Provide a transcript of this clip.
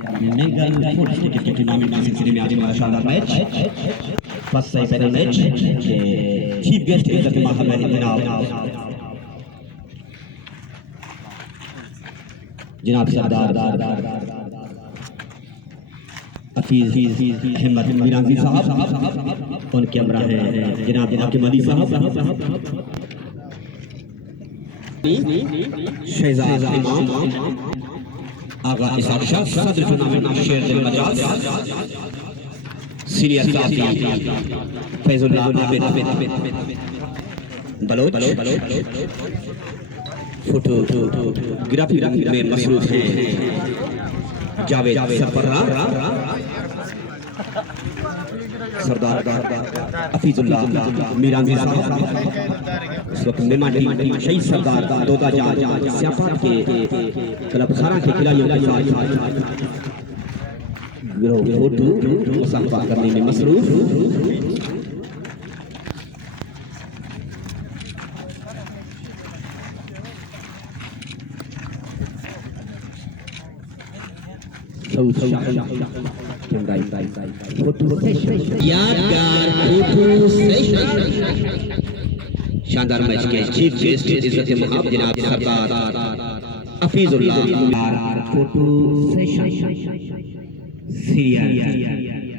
mega foot cricket के tournament के सिलसिले में आज हमारा शानदार मैच फर्स्ट सेमीफाइनल मैच के चीफ गेस्ट इज्जत माहब जनाब सरदार हफीज अहमद मीरांजी साहब उनके हमरा है जनाब हाकिम अली साहब शहजाद इमाम आगा इसाक शाह सदर टूर्नामेंट शेर दिल मजाज सीनियर साथी फैजुल्लाह आबिद बलोच फोटोग्राफी में मसरूफ हैं जावेद सरफराज सरदार हफीजुल्लाह मीरांजी साहब इस वक्त मेहमान शहीद सरदार दोदा जान सियापात के क्लब खाना के खिलाड़ियों के साथ फोटो मुसाफा करने में मसरूफ यादगार फोटो सेशन शानदार मैच के चीफ गेस्ट इज्जत माहब जनाब सरदार हफीजुल्लाह फोटो सेशन सीरियल